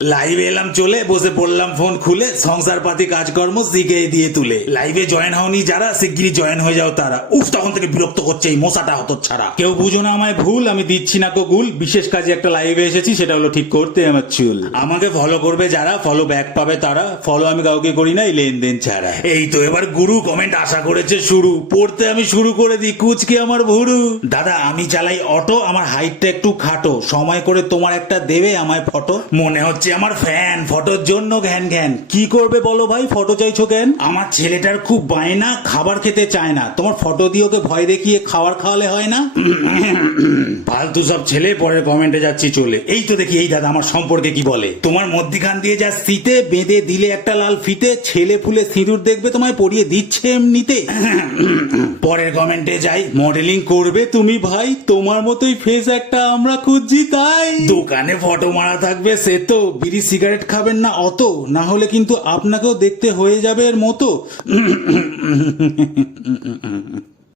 লাইভে এলাম চলে, বসে পড়লাম ফোন খুলে, সংসার পাতি কাজকর্ম শিখে দিয়ে তুলে। লাইভে জয়েন হওনি যারা, শিগগিরই জয়েন হয়ে যাও তারা। উফ, তখন থেকে বিরক্ত করছে এই মশাটা হত ছাড়া। কেউ বুঝো না আমায় ভুল, আমি দিচ্ছি না কো গুল। বিশেষ কাজে একটা লাইভে এসেছি, সেটা হলো ঠিক করতে আমার চুল। আমাকে ফলো করবে যারা, ফলো ব্যাক পাবে তারা। ফলো আমি কাউকে করি না এই লেনদেন ছাড়া। এই তো এবার গুরু কমেন্ট আশা করেছে শুরু। পড়তে আমি শুরু করে দিই, কুচকে আমার ভুরু। দাদা আমি চালাই অটো, আমার হাইটটা একটু খাটো, সময় করে তোমার একটা দেবে আমায় ফটো। মনে হচ্ছে আমার ফ্যান, ফটোর জন্য ঘ্যান ঘ্যান। কি করবে বলো ভাই, ফটো চাইছো কেন? আমার ছেলেটার খুব বায়না, খাবার খেতে চায় না, তোমার ফটো দিয়ে ওকে ভয় দেখিয়ে খাবার খাওয়ালে হয় না? ফালতু সব ছেলে, পরের কমেন্টে যাচ্ছি চলে। এই তো দেখি এই দাদা আমার সম্পর্কে কি বলে। তোমার মধ্যিখান দিয়ে যা শীতে বেঁধে দিলে একটা লাল ফিতে, ছেলে ফুলে সিঁদুর দেখবে তোমায় পরিয়ে দিচ্ছে এমনিতে। পরের কমেন্টে যাই, মডেলিং করবে তুমি ভাই, তোমার মতোই ফেস একটা আমরা খুঁজছি তাই। দোকানে ফটো মারা থাকবে সে তো, বিড়ি সিগারেট খাবেন না অত, না হলে কিন্তু আপনাকেও দেখতে হয়ে যাবে এর মতো।